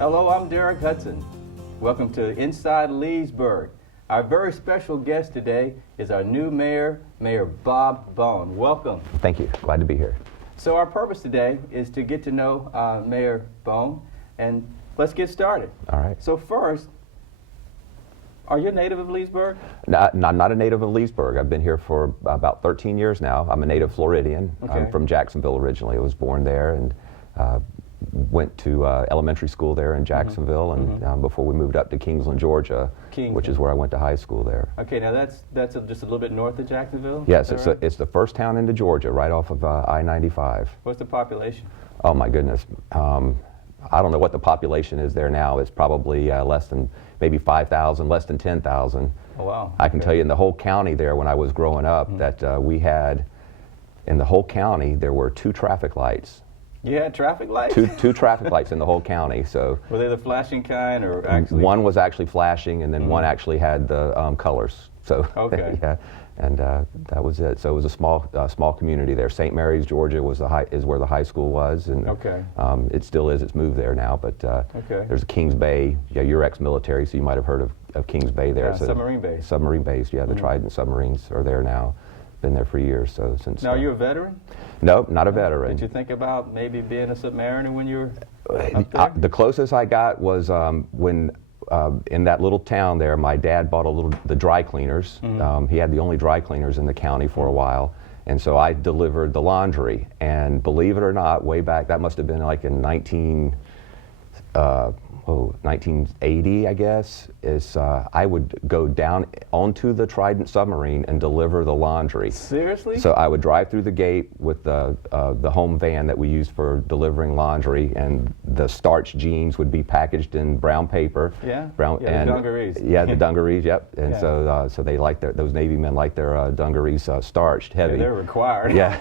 Hello, I'm Derek Hudson. Welcome to Inside Leesburg. Our very special guest today is our new mayor, Mayor Bob Bone. Welcome. Thank you. Glad to be here. So our purpose today is to get to know Mayor Bone, and let's get started. All right. So first, are you a native of Leesburg? Not a native of Leesburg. I've been here for about 13 years now. I'm a native Floridian. Okay. I'm from Jacksonville originally. I was born there and went to elementary school there in Jacksonville, and before we moved up to Kingsland, Georgia, which is where I went to high school there. Okay, now that's just a little bit north of Jacksonville? Yes, it's the first town into Georgia, right off of I-95. What's the population? Oh my goodness. I don't know what the population is there now. It's probably less than maybe 5,000, less than 10,000. Oh, wow. I can tell you in the whole county there when I was growing up that we had, in the whole county, there were 2 traffic lights. You had traffic lights? Two traffic lights in the whole county. So were they the flashing kind, or actually? One was actually flashing, and then one actually had the colors. So okay. Yeah, and that was it. So it was a small community there. St. Mary's, Georgia, is where the high school was, and okay. It still is. It's moved there now, but okay. There's a Kings Bay. Yeah, you're ex-military, so you might have heard of Kings Bay there. Yeah, so submarine base. Submarine base. Yeah, the Trident submarines are there now. Been there for years. So since. Now, are you a veteran? No, not a veteran. Did you think about maybe being a submariner when you were up there? The closest I got was when in that little town there, my dad bought the dry cleaners. He had the only dry cleaners in the county for a while, and so I delivered the laundry. And believe it or not, way back, that must have been like in 1980, I guess, I would go down onto the Trident submarine and deliver the laundry. Seriously? So I would drive through the gate with the home van that we used for delivering laundry, and the starched jeans would be packaged in brown paper. Yeah. The dungarees. Yeah, the dungarees. Yep. And so they like those Navy men like their dungarees starched, heavy. Yeah, they're required. Yeah.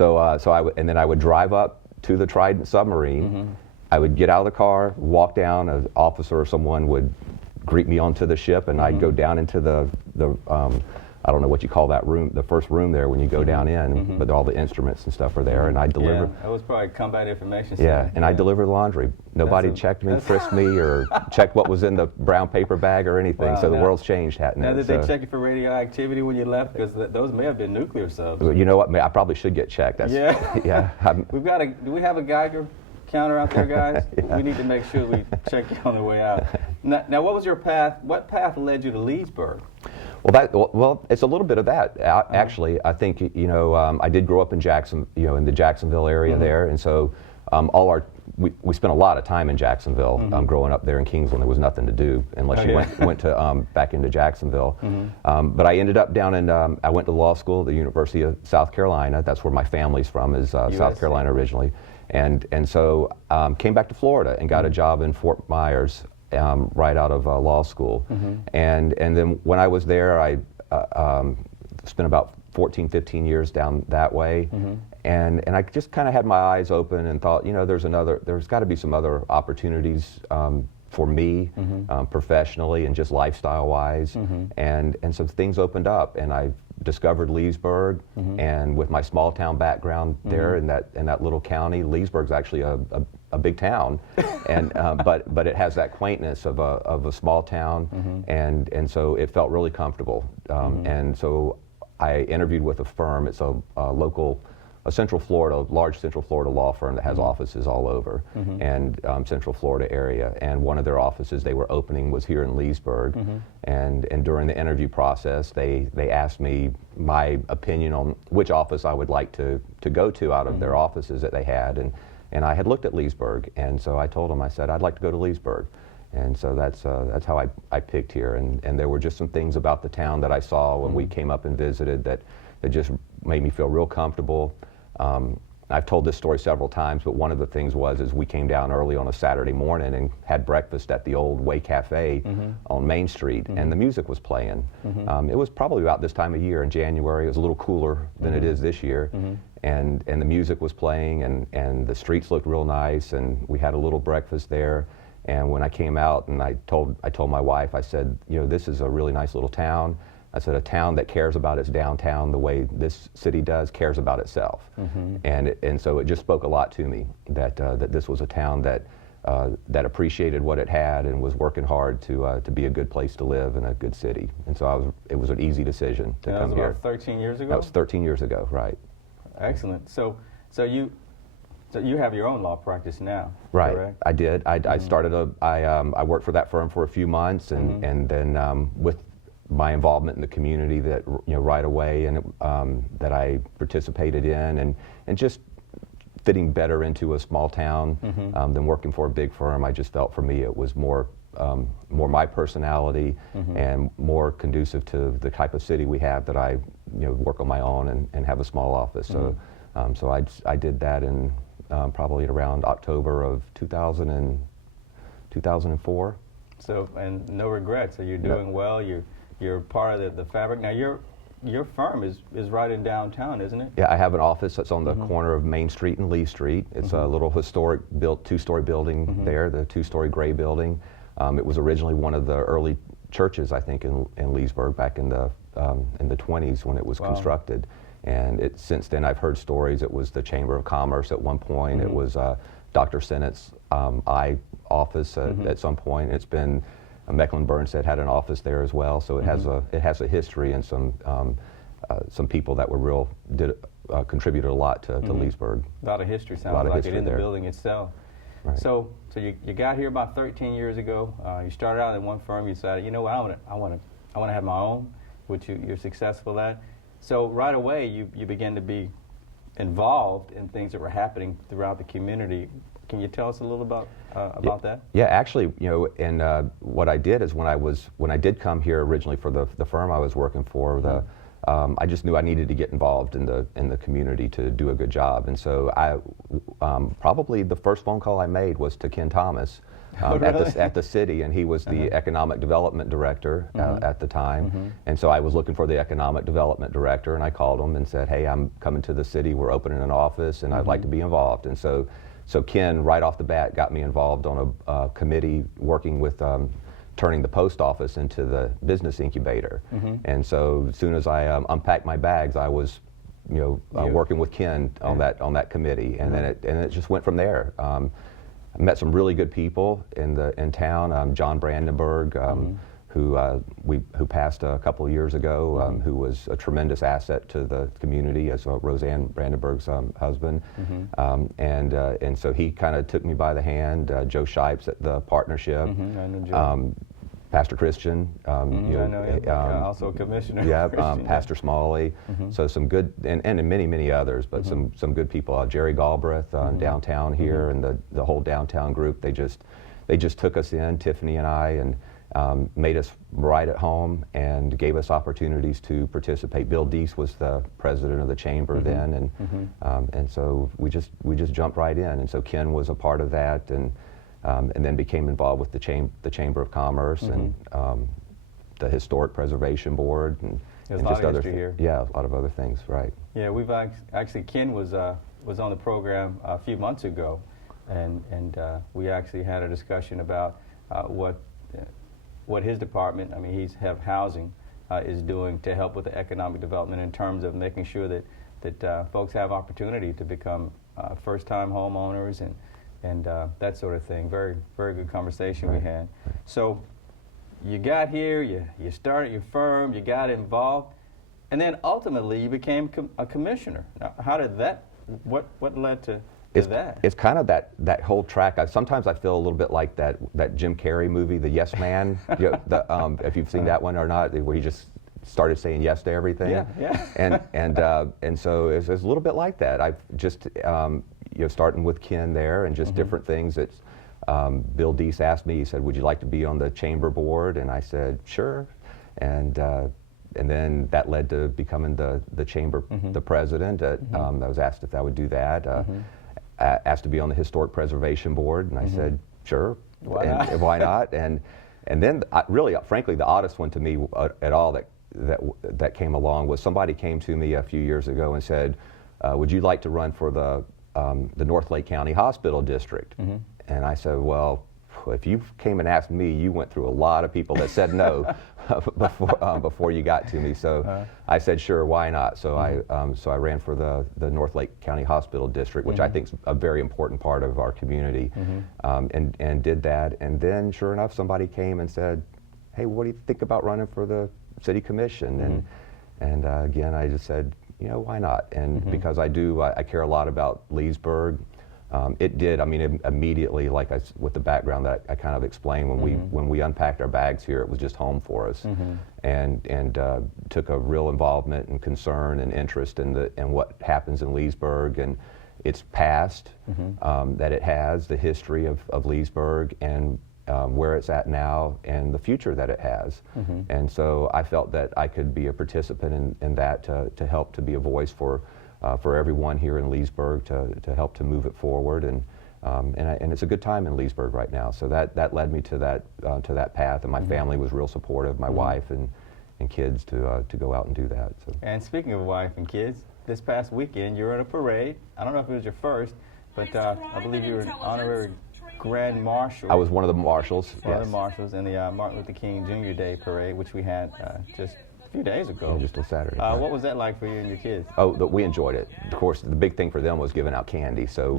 And then I would drive up to the Trident submarine. I would get out of the car, walk down, an officer or someone would greet me onto the ship, and I'd go down into the I don't know what you call that room, the first room there when you go down in, but all the instruments and stuff are there, and I'd deliver. Yeah, that was probably combat information. Yeah, and I'd deliver the laundry. Nobody checked me, frisked me, or checked what was in the brown paper bag or anything, wow, so the world's changed, hadn't it? Now, did they check you for radioactivity when you left? Because those may have been nuclear subs. You know what, I probably should get checked. Yeah. Yeah. Do we have a Geiger counter out there, guys? Yeah. We need to make sure we check you on the way out. Now, what was your path? What path led you to Leesburg? Well, it's a little bit of that, actually. I think, I did grow up in in the Jacksonville area there, and so we spent a lot of time in Jacksonville. Growing up there in Kingsland, there was nothing to do unless you went to back into Jacksonville. But I ended up down in, I went to law school at the University of South Carolina. That's where my family's from, is South Carolina originally. And so came back to Florida and got a job in Fort Myers right out of law school. And then when I was there, I spent about 14-15 years down that way. And I just kind of had my eyes open and thought, there's got to be some other opportunities for me professionally and just lifestyle-wise. And some things opened up, and I discovered Leesburg, and with my small town background there in that little county, Leesburg's actually a big town, and but it has that quaintness of a small town, and so it felt really comfortable. And so I interviewed with a firm. It's a local, large Central Florida law firm that has offices all over, and Central Florida area. And one of their offices they were opening was here in Leesburg. And during the interview process, they asked me my opinion on which office I would like to go to out of their offices that they had. And I had looked at Leesburg, and so I told them, I said, I'd like to go to Leesburg. And so that's how I picked here. And there were just some things about the town that I saw when we came up and visited that just made me feel real comfortable. I've told this story several times, but one of the things is we came down early on a Saturday morning and had breakfast at the old Way Cafe on Main Street, and the music was playing. It was probably about this time of year in January. It was a little cooler than it is this year, and the music was playing, and the streets looked real nice, and we had a little breakfast there. And when I came out, and I told my wife, I said, this is a really nice little town. I said, a town that cares about its downtown the way this city does cares about itself. And so it just spoke a lot to me that this was a town that that appreciated what it had and was working hard to be a good place to live in a good city. And so it was an easy decision to come here. That was about 13 years ago? That was 13 years ago, right. Excellent. So you have your own law practice now, right? Correct? I did. I started I worked for that firm for a few months, and then with my involvement in the community that right away, and that I participated in, and just fitting better into a small town than working for a big firm. I just felt for me it was more my personality and more conducive to the type of city we have, that I work on my own and have a small office. So I did that in probably around October of 2004. So, and no regrets. So you're doing well. You're part of the fabric. Now your firm is right in downtown, isn't it? Yeah, I have an office that's on the corner of Main Street and Lee Street. It's a little historic built two-story building there, the two-story gray building. It was originally one of the early churches, I think, in Leesburg back in the 20s when it was constructed. And since then, I've heard stories. It was the Chamber of Commerce at one point. It was Dr. Sennett's eye office at some point. It's been Mecklenburg-Burnstead had an office there as well. So it has a history, and some people that were contributed a lot to Leesburg. A lot of history, sounds like it, in the building itself. Right. So you got here about 13 years ago. You started out in one firm. You decided, I want to have my own, which you're successful at. So right away, you began to be involved in things that were happening throughout the community. Can you tell us a little about that? Yeah, actually, and what I did is when I did come here originally for the firm I was working for, I just knew I needed to get involved in the community to do a good job. And so probably the first phone call I made was to Ken Thomas. At the city, and he was the economic development director at the time. And so I was looking for the economic development director, and I called him and said, hey, I'm coming to the city, we're opening an office, and I'd like to be involved. And so Ken, right off the bat, got me involved on a committee working with turning the post office into the business incubator. And so as soon as I unpacked my bags, I was working with Ken on that committee, and then it just went from there. I met some really good people in town. John Brandenburg, who passed a couple of years ago, who was a tremendous asset to the community as Roseanne Brandenburg's husband. And so he kind of took me by the hand. Joe Shipes at the partnership. I know Joe. Pastor Christian, I know him. Also a commissioner. Yeah, Christian, Pastor Smalley. So some good, and many others, but some good people. Jerry Galbraith downtown here, and the whole downtown group. They just took us in, Tiffany and I, and made us right at home and gave us opportunities to participate. Bill Deese was the president of the chamber then, and so we just jumped right in. And so Ken was a part of that, and then became involved with the Chamber of Commerce and the Historic Preservation Board, and just other here. Yeah, a lot of other things, right? Yeah, we've actually Ken was on the program a few months ago, and we actually had a discussion about what his department, he's have housing, is doing to help with the economic development in terms of making sure that folks have opportunity to become first-time homeowners and that sort of thing. Very, very good conversation we had. So you got here, you started your firm, you got involved, and then ultimately you became a commissioner. Now, how did that, what led to that? It's kind of that whole track. Sometimes I feel a little bit like that Jim Carrey movie, The Yes Man, if you've seen that one or not, where he just started saying yes to everything. Yeah. And so it's a little bit like that. I've just, starting with Ken there, and just different things that Bill Deese asked me. He said, would you like to be on the chamber board? And I said, sure. And then that led to becoming the chamber, the president. I was asked if I would do that. Asked to be on the Historic Preservation Board, and I said, sure. Why not? And then, really, frankly, the oddest one to me at all that came along was somebody came to me a few years ago and said, would you like to run for the North Lake County Hospital District? And I said, well, if you came and asked me, you went through a lot of people that said no before you got to me. So I said, sure, why not? So I ran for the North Lake County Hospital District, which I think is a very important part of our community, and did that. And then, sure enough, somebody came and said, hey, what do you think about running for the city commission? And again, I just said, you know, why not? And because I care a lot about Leesburg. It did. I mean, immediately, with the background that I kind of explained, when we unpacked our bags here, it was just home for us, and took a real involvement and concern and interest in what happens in Leesburg and its past, that it has, the history of Leesburg, and where it's at now, and the future that it has. And so I felt that I could be a participant in that to help to be a voice for everyone here in Leesburg to help to move it forward, and it's a good time in Leesburg right now. So that led me to that path, and my family was real supportive, my wife and kids, to go out and do that. So. And speaking of wife and kids, this past weekend you were at a parade. I don't know if it was your first, but I believe you were an honorary Grand Marshal. I was one of the marshals. One of the marshals in the Martin Luther King Jr. Day parade, which we had just a few days ago. Yeah, just on Saturday. What was that like for you and your kids? Oh, we enjoyed it. Of course, the big thing for them was giving out candy. So,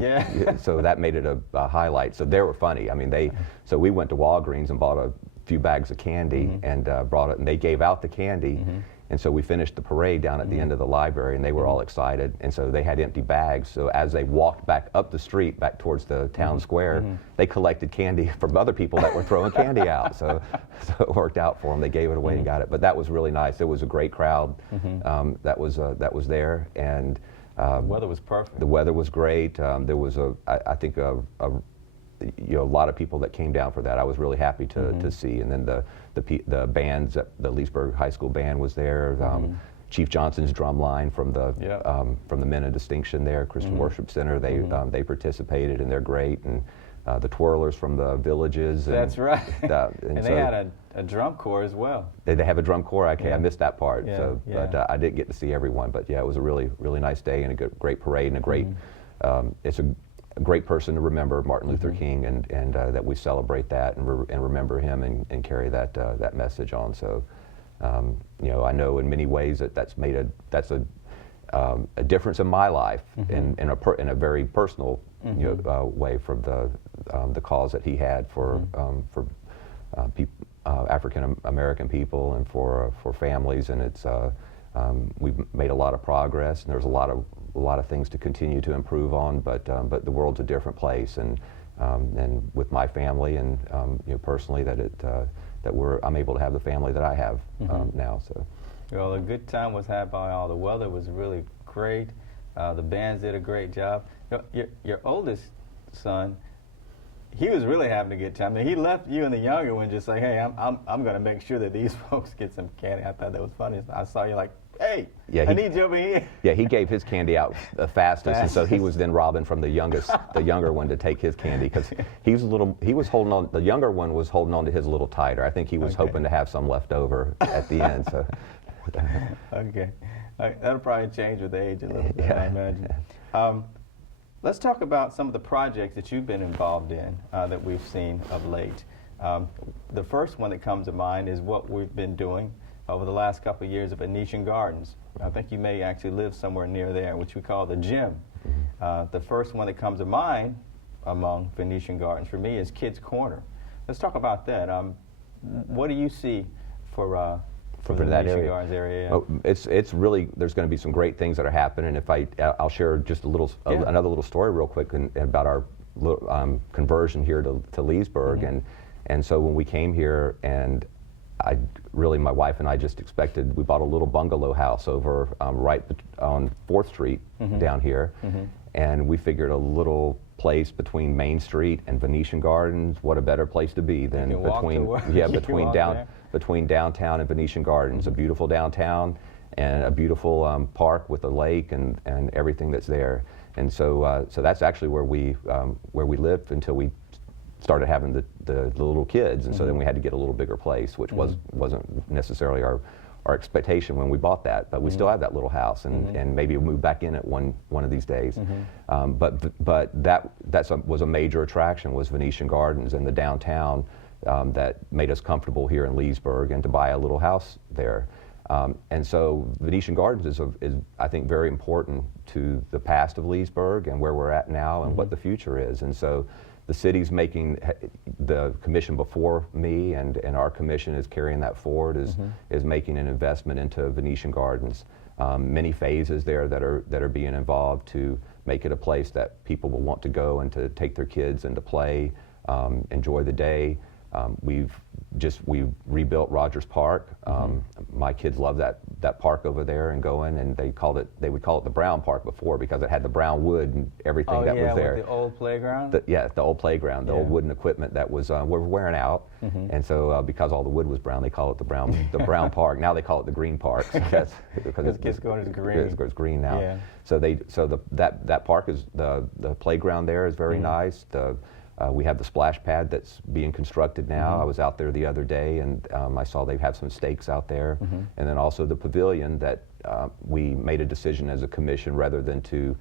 so that made it a highlight. So they were funny. I mean, so we went to Walgreens and bought a few bags of candy and brought it, and they gave out the candy. And so we finished the parade down at the end of the library, and they were all excited. And so they had empty bags. So as they walked back up the street, back towards the town square, they collected candy from other people that were throwing candy out. So it worked out for them. They gave it away and got it. But that was really nice. It was a great crowd that was there, and the weather was perfect. The weather was great. There was I think a lot of people that came down for that. I was really happy to see. And then the bands, the Leesburg High School band was there. Chief Johnson's drum line from the Men of Distinction there, Christian Worship Center. They participated, and they're great. And the twirlers from the villages. That's right. And they had a drum corps as well. They have a drum corps. I missed that part. But I didn't get to see everyone. But yeah, it was a really, really nice day, and a great parade, and a great. It's a great person to remember, Martin Luther King, and that we celebrate that and remember him and carry that message on. So, I know in many ways that's made a difference in my life in a very personal way from the cause that he had for African American people and for families, and it's we've made a lot of progress, and there's a lot of things to continue to improve on, but the world's a different place, and with my family and personally I'm able to have the family that I have now. So, well, a good time was had by all. The weather was really great. The bands did a great job. Your oldest son, he was really having a good time. He left you and the younger one just like, hey, I'm going to make sure that these folks get some candy. I thought that was funny. I saw you like, hey, I need you over here. Yeah, he gave his candy out the fastest, and so he was then robbing from the younger one to take his candy, because the younger one was holding on to his a little tighter. I think he was hoping to have some left over at the end. So. Okay. That'll probably change with age a little bit, I imagine. Let's talk about some of the projects that you've been involved in that we've seen of late. The first one that comes to mind is what we've been doing over the last couple of years at Venetian Gardens. I think you may actually live somewhere near there, which we call the gym. The first one that comes to mind among Venetian Gardens for me is Kids Corner. Let's talk about that. What do you see for the that Venetian Gardens area? Oh, it's really, there's going to be some great things that are happening. If I'll share just another little story real quick about our conversion here to Leesburg, and so when we came here, and my wife and I just expected, we bought a little bungalow house over right on 4th Street down here, and we figured a little place between Main Street and Venetian Gardens, what a better place to be than between downtown and Venetian Gardens. A beautiful downtown and a beautiful park with a lake and everything that's there. And so that's actually where we lived until we started having the little kids, and so then we had to get a little bigger place, which wasn't necessarily our expectation when we bought that, but we still have that little house, and maybe we'll move back in it one of these days. But that was a major attraction, was Venetian Gardens and the downtown, that made us comfortable here in Leesburg, and to buy a little house there. And so Venetian Gardens is, I think, very important to the past of Leesburg and where we're at now and what the future is. And so the city's making, the commission before me and our commission is carrying that forward, is making an investment into Venetian Gardens. Many phases there that are being involved to make it a place that people will want to go and to take their kids and to play, enjoy the day. We rebuilt Rogers Park. My kids love that park over there and going, and they would call it the Brown Park before, because it had the brown wood and everything that was there. With the old playground? The old playground, the old wooden equipment that was were wearing out. And so because all the wood was brown, they call it the Brown Park. Now they call it the Green Park, because it's going to green. It's green now. Yeah. So that park is, the playground there is very nice. We have the splash pad that's being constructed now. I was out there the other day, and I saw they have some stakes out there. And then also the pavilion that we made a decision as a commission, rather than to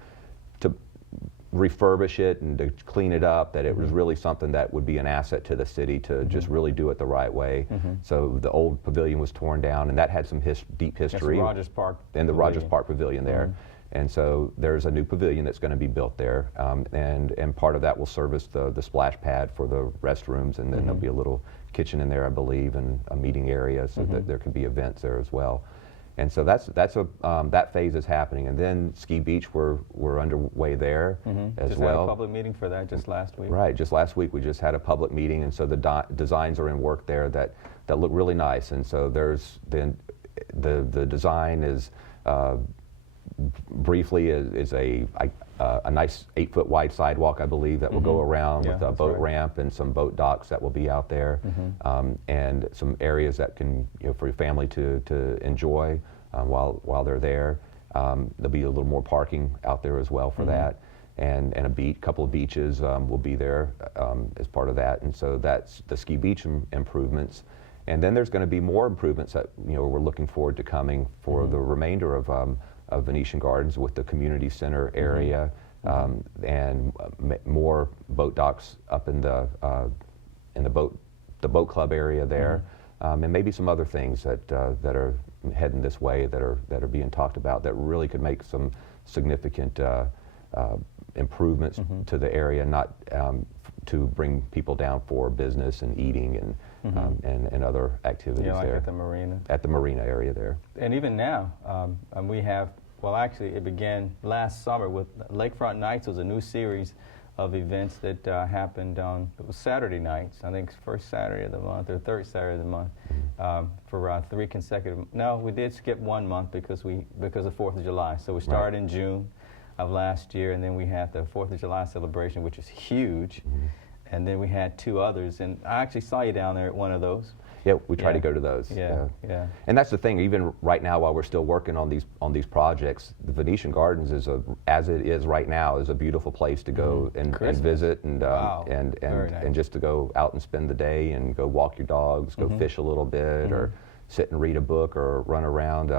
refurbish it and to clean it up, that it was really something that would be an asset to the city to just really do it the right way. So the old pavilion was torn down, and that had some deep history. That's the Rogers Park and the Rogers Park Pavilion there. And so there's a new pavilion that's going to be built there, and part of that will service the splash pad for the restrooms, and then there'll be a little kitchen in there, I believe, and a meeting area, so that there could be events there as well. And so that phase is happening, and then Ski Beach we're underway there as just well. Had a public meeting for that just last week. Right, just last week we just had a public meeting, and so the designs are in work there that look really nice, and so there's the design is. Briefly is a nice 8-foot wide sidewalk, I believe, that will go around with a boat ramp and some boat docks that will be out there, and some areas that can, for your family to enjoy while they're there. There'll be a little more parking out there as well for that, and a couple of beaches will be there as part of that. And so that's the Ski Beach improvements. And then there's going to be more improvements that we're looking forward to coming for the remainder of Venetian Gardens, with the community center area, and more boat docks up in the boat club area there, and maybe some other things that are heading this way that are being talked about that really could make some significant improvements to the area, not to bring people down for business and eating and other activities like there. at the marina. At the marina area there. And even now, we have, well, actually it began last summer with Lakefront Nights. Was a new series of events that happened on, it was Saturday nights, I think first Saturday of the month or third Saturday of the month, for 3 consecutive, no, we did skip 1 month because of 4th of July. So we started in June of last year, and then we had the 4th of July celebration, which is huge. And then we had 2 others, and I actually saw you down there at one of those. Yeah, we try to go to those. Yeah. And that's the thing. Even right now, while we're still working on these projects, the Venetian Gardens as it is right now, is a beautiful place to go and visit and and just to go out and spend the day and go walk your dogs, go fish a little bit, or sit and read a book or run around.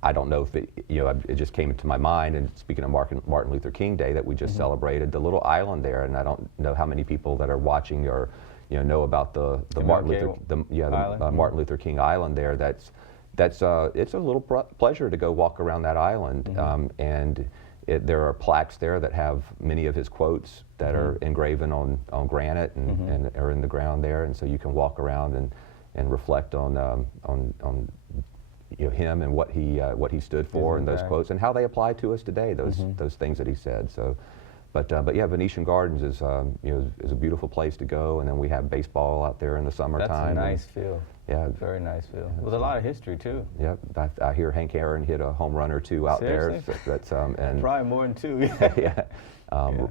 I don't know if it just came into my mind, and speaking of Martin Luther King Day that we just celebrated, the little island there, and I don't know how many people that are watching or know about the Martin Luther King Island there. It's a little pleasure to go walk around that island, and there are plaques there that have many of his quotes that are engraven on granite and are in the ground there, and so you can walk around and reflect on him and what he stood for, and those quotes and how they apply to us today. Those things that he said. So, but yeah, Venetian Gardens is is a beautiful place to go, and then we have baseball out there in the summertime. That's a nice field. Yeah, very nice field with a lot of history too. Yeah, I hear Hank Aaron hit a home run or 2 out there. So that's and probably more than 2. Yeah.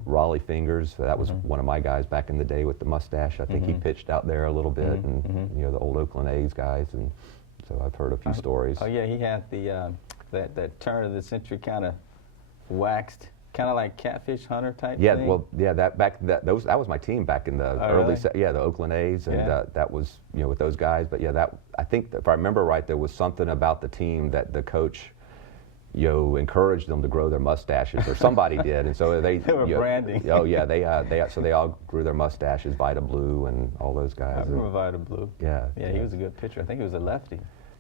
Raleigh Fingers, that was one of my guys back in the day with the mustache. I think he pitched out there a little bit, and the old Oakland A's guys, and so I've heard a few stories. Oh yeah, he had the that turn of the century kind of waxed kind of like catfish hunter type Yeah, thing? well, yeah, that was my team back in the early, really? yeah, the Oakland A's, and Yeah. that was, you know, with those guys. But yeah, I think if I remember right, there was something about the team that the coach, you know, encouraged them to grow their mustaches, or somebody did, and so they They were you know, branding. Oh yeah, they all grew their mustaches. Vita Blue and all those guys. I remember Vita Blue. Yeah, Yeah, he was a good pitcher. I think he was a lefty.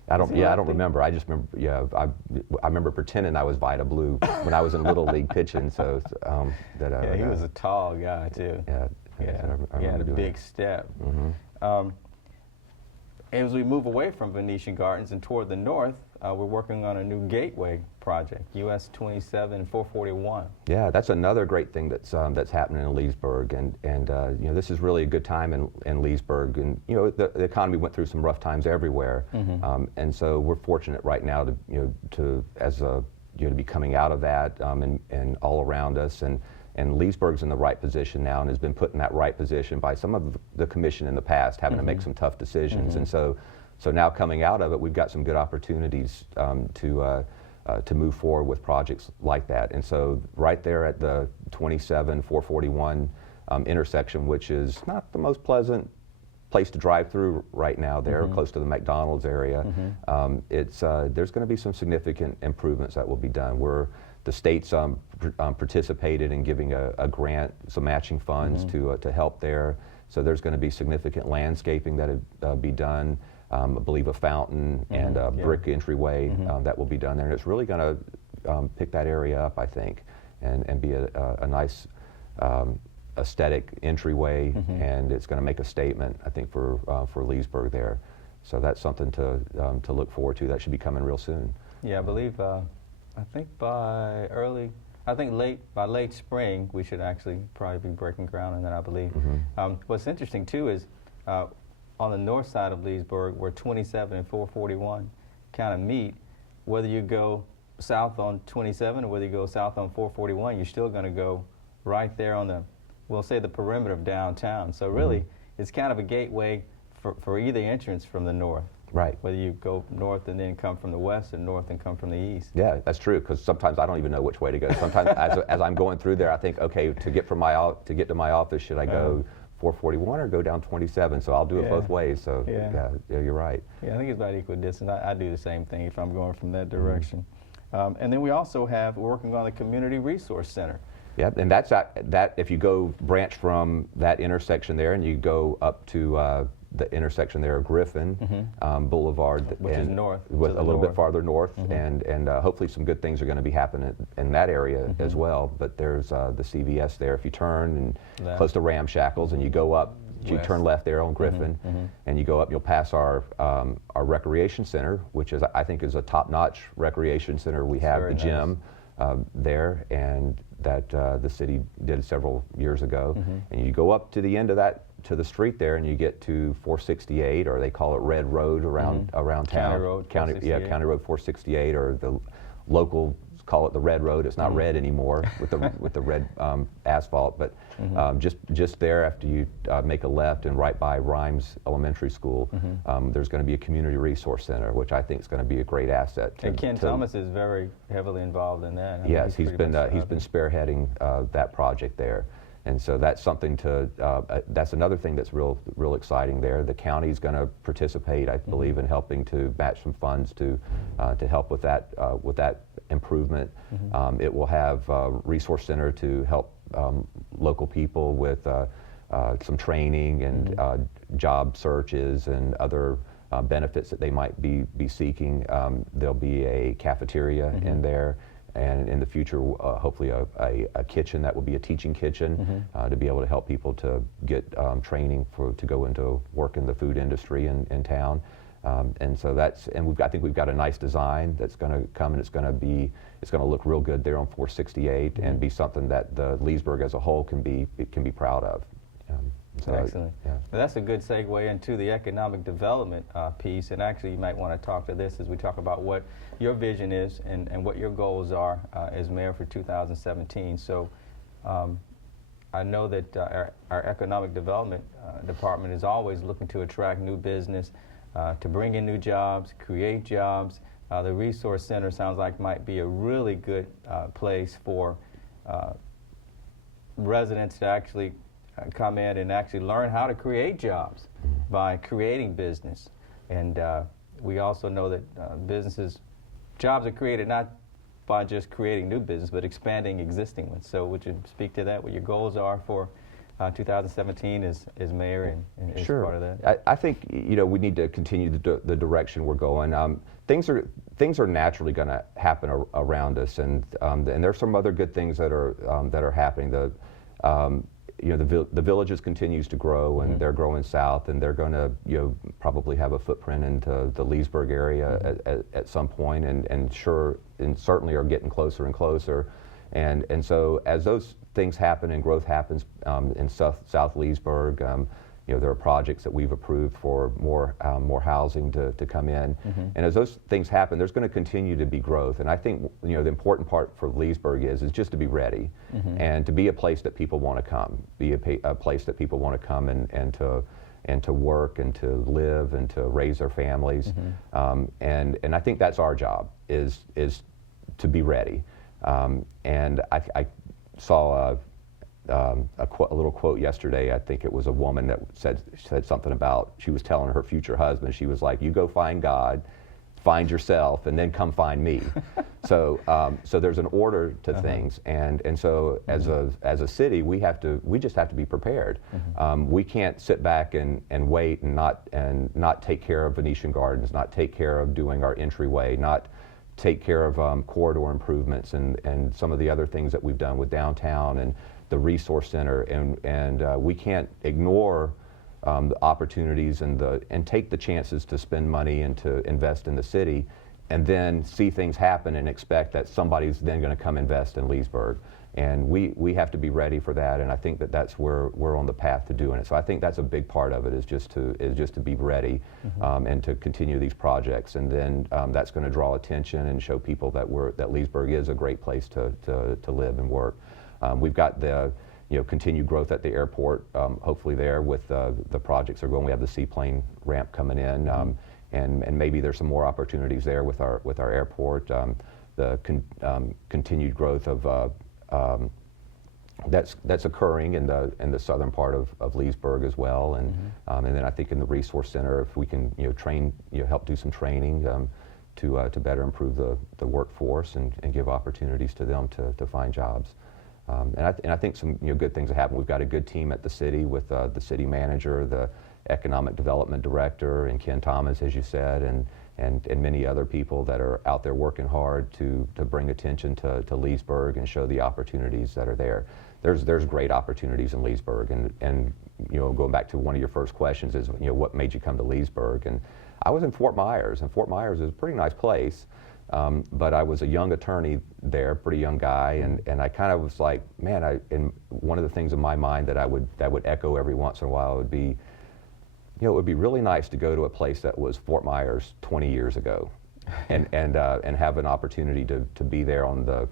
I Was don't. he Yeah, I don't lefty? remember. I just remember. Yeah, I remember pretending I was Vita Blue when I was in little league pitching. So Yeah, he was a tall guy too. Yeah. Yeah, I he had remember a doing big it. step. Mhm. As we move away from Venetian Gardens and toward the north, we're working on a new gateway project, US 27 and 441. Yeah, that's another great thing that's happening in Leesburg, and you know, this is really a good time in Leesburg, and you know, the economy went through some rough times everywhere, and so we're fortunate right now to to be coming out of that, and all around us, and Leesburg's in the right position now, and has been put in that right position by some of the commission in the past, having to make some tough decisions, and so now coming out of it, we've got some good opportunities to move forward with projects like that. And so right there at the 27-441 intersection, which is not the most pleasant place to drive through right now there, close to the McDonald's area, there's going to be some significant improvements that will be done. The state's participated in giving a grant, some matching funds to help there. So there's going to be significant landscaping that'll be done. I believe a fountain and a brick entryway that will be done there. And it's really going to pick that area up, I think, and be a nice aesthetic entryway, and it's going to make a statement, I think, for Leesburg there. So that's something to look forward to. That should be coming real soon. Yeah, I believe, I think by late spring, we should actually probably be breaking ground on that, I believe. What's interesting too is, on the north side of Leesburg, where 27 and 441 kind of meet, whether you go south on 27 or whether you go south on 441, you're still going to go right there on the, we'll say, the perimeter of downtown. So really, it's kind of a gateway for either entrance from the north. Right. Whether you go north and then come from the west, or north and come from the east. Yeah, that's true. Because sometimes I don't even know which way to go. Sometimes, as I'm going through there, I think, okay, to get to my office, should I go 441 or go down 27? So I'll do it both ways. So yeah, you're right. Yeah, I think it's about equidistant. I do the same thing if I'm going from that direction. And then we also we're working on the Community Resource Center. Yeah, and that's that. If you go branch from that intersection there, and you go up to the intersection there of Griffin Boulevard, Which is north. with a little bit farther north, and hopefully some good things are going to be happening in that area as well. But there's the CVS there. If you turn and close to Ramshackles, and you go up, you turn left there on Griffin, and you go up, you'll pass our recreation center, which is, I think, is a top-notch recreation center. We have the gym there, and that the city did several years ago. And you go up to the end of that, to the street there, and you get to 468, or they call it Red Road around town. County Road 468. County Road 468, or the locals call it the Red Road. It's not red anymore with the red asphalt, but just there after you make a left and right by Rhymes Elementary School, there's going to be a community resource center, which I think is going to be a great asset. And Ken Thomas is very heavily involved in that. I mean, Yes, he's been spearheading that project there. And so that's something that's another thing that's real exciting there. The county's going to participate, I believe, in helping to match some funds to help with that improvement. It will have a resource center to help local people with some training and job searches and other benefits that they might be seeking. There'll be a cafeteria in there. And in the future, hopefully a kitchen that will be a teaching kitchen to be able to help people to get training to go into work in the food industry in town. And so I think we've got a nice design that's going to come, and it's going to look real good there on 468 and be something that the Leesburg as a whole can be proud of. Excellent. Yeah. Well, that's a good segue into the economic development piece, and actually you might want to talk to this as we talk about what your vision is and what your goals are as mayor for 2017. So I know that our economic development department is always looking to attract new business, to bring in new jobs, create jobs. The Resource Center sounds like might be a really good place for residents to actually come in and actually learn how to create jobs by creating business. And we also know that jobs are created not by just creating new business, but expanding existing ones. So would you speak to that, what your goals are for 2017 as mayor and as Sure. part of that? I think we need to continue the direction we're going. Things are naturally going to happen around us, and there's some other good things that are happening. The villages continues to grow, and they're growing south, and they're going to probably have a footprint into the Leesburg area at some point, and certainly are getting closer and closer. And so as those things happen and growth happens in South Leesburg, there are projects that we've approved for more housing to come in. And as those things happen, there's going to continue to be growth. And I think the important part for Leesburg is just to be ready and to be a place that people want to come, be a place that people want to come and to work and to live and to raise their families. And I think that's our job, is to be ready. And I saw a little quote yesterday. I think it was a woman that said something about, she was telling her future husband, she was like, "You go find God, find yourself, and then come find me." So there's an order to things, and so as a city, we just have to be prepared. We can't sit back and wait and not take care of Venetian Gardens, not take care of doing our entryway, not take care of corridor improvements and some of the other things that we've done with downtown and the resource center, and we can't ignore the opportunities and take the chances to spend money and to invest in the city, and then see things happen and expect that somebody's then going to come invest in Leesburg. And we have to be ready for that, and I think that's where we're on the path to doing it. So I think that's a big part of it, is just to be ready and to continue these projects, and then that's going to draw attention and show people that Leesburg is a great place to live and work. We've got the continued growth at the airport, hopefully there with the projects that are going. We have the seaplane ramp coming in, and maybe there's some more opportunities there with our airport. The continued growth of that's occurring in the southern part of Leesburg as well, and then I think in the resource center, if we can train, help do some training to better improve the workforce and give opportunities to them to find jobs. And I think some good things have happened. We've got a good team at the city with the city manager, the economic development director, and Ken Thomas, as you said, and many other people that are out there working hard to bring attention to Leesburg and show the opportunities that are there. There's great opportunities in Leesburg, and going back to one of your first questions is what made you come to Leesburg? And I was in Fort Myers, and Fort Myers is a pretty nice place. But I was a young attorney there, pretty young guy, and I kind of was like, man, and one of the things in my mind that would echo every once in a while would be, it would be really nice to go to a place that was Fort Myers 20 years ago, and have an opportunity to be there on the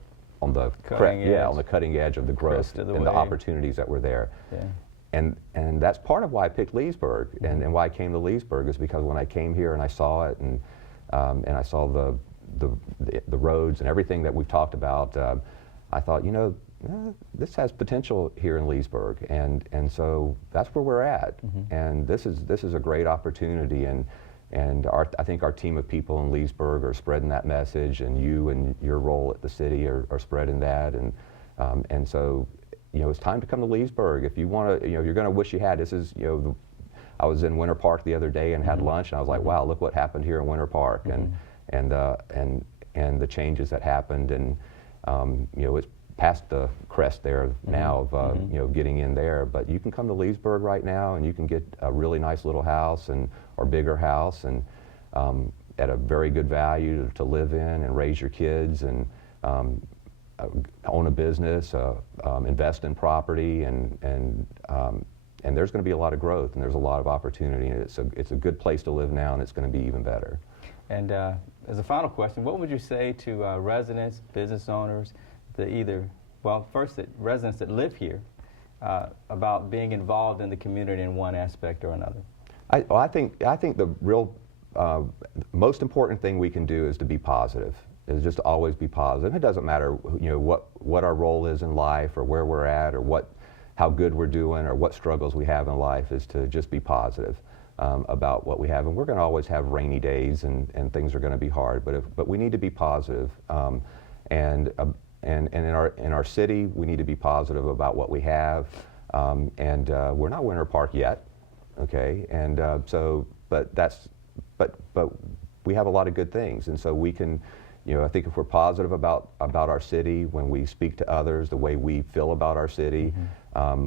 cutting edge of the growth and the opportunities that were there. Yeah. And that's part of why I picked Leesburg, and why I came to Leesburg is because when I came here and I saw it, and I saw the roads and everything that we've talked about, I thought, this has potential here in Leesburg, and so that's where we're at. And this is a great opportunity, and I think our team of people in Leesburg are spreading that message, and you and your role at the city are spreading that, and so it's time to come to Leesburg if you want to. You're going to wish you had. This is I was in Winter Park the other day and had lunch, and I was like, wow, look what happened here in Winter Park, and the changes that happened, and it's past the crest there now of getting in there. But you can come to Leesburg right now, and you can get a really nice little house or bigger house, and at a very good value to live in and raise your kids, and own a business, invest in property, and there's going to be a lot of growth, and there's a lot of opportunity, and it's a good place to live now, and it's going to be even better. And as a final question, what would you say to residents, business owners, first residents that live here, about being involved in the community in one aspect or another? I think the real most important thing we can do is to be positive is just to always be positive. It doesn't matter, you know, what our role is in life or where we're at or how good we're doing or what struggles we have in life, is to just be positive about what we have. And we're going to always have rainy days and things are going to be hard, but we need to be positive. And in our city, we need to be positive about what we have. We're not Winter Park yet, okay? And but we have a lot of good things, and so we can, you know, I think if we're positive about our city, when we speak to others, the way we feel about our city,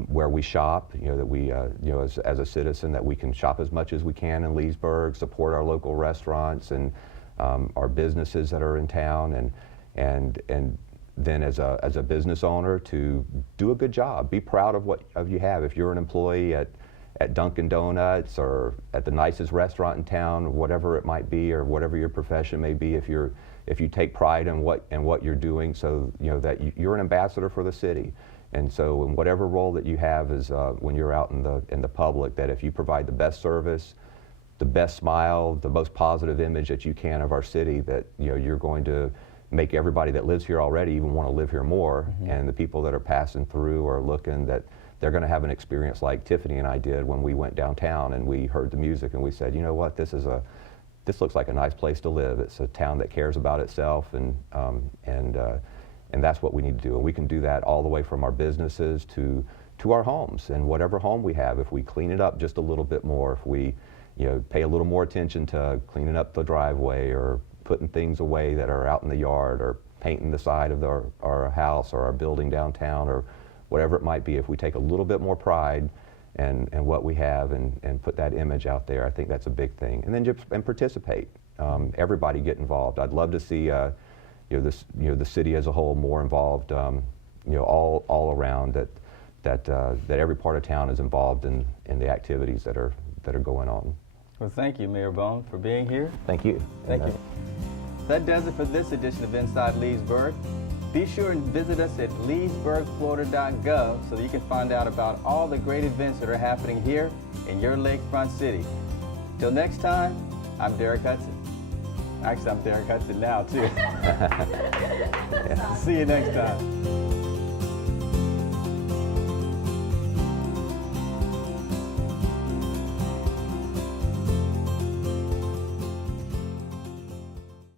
where we shop, you know, that we, you know, as a citizen, that we can shop as much as we can in Leesburg, support our local restaurants and our businesses that are in town, and then as a business owner, to do a good job, be proud of what you have. If you're an employee at Dunkin' Donuts or at the nicest restaurant in town, whatever it might be, or whatever your profession may be, if you take pride in what you're doing, so you know that you're an ambassador for the city. And so in whatever role that you have is when you're out in the public, that if you provide the best service, the best smile, the most positive image that you can of our city, that you know you're going to make everybody that lives here already even want to live here more, and the people that are passing through or looking, that they're going to have an experience like Tiffany and I did when we went downtown and we heard the music and we said, you know what, this looks like a nice place to live. It's a town that cares about itself, and that's what we need to do. And we can do that all the way from our businesses to our homes, and whatever home we have. If we clean it up just a little bit more, if we, you know, pay a little more attention to cleaning up the driveway or putting things away that are out in the yard, or painting the side of our house or our building downtown, or whatever it might be, if we take a little bit more pride in what we have and put that image out there, I think that's a big thing. And then just participate. Everybody get involved. I'd love to see you know, the city as a whole more involved. You know, all around, that every part of town is involved in the activities that are going on. Well, thank you, Mayor Bone, for being here. Thank you. Thank you. That does it for this edition of Inside Leesburg. Be sure and visit us at leesburgflorida.gov so that you can find out about all the great events that are happening here in your lakefront city. Till next time, I'm Derek Hudson. Actually, I'm Derek Hudson now, too. See you next time.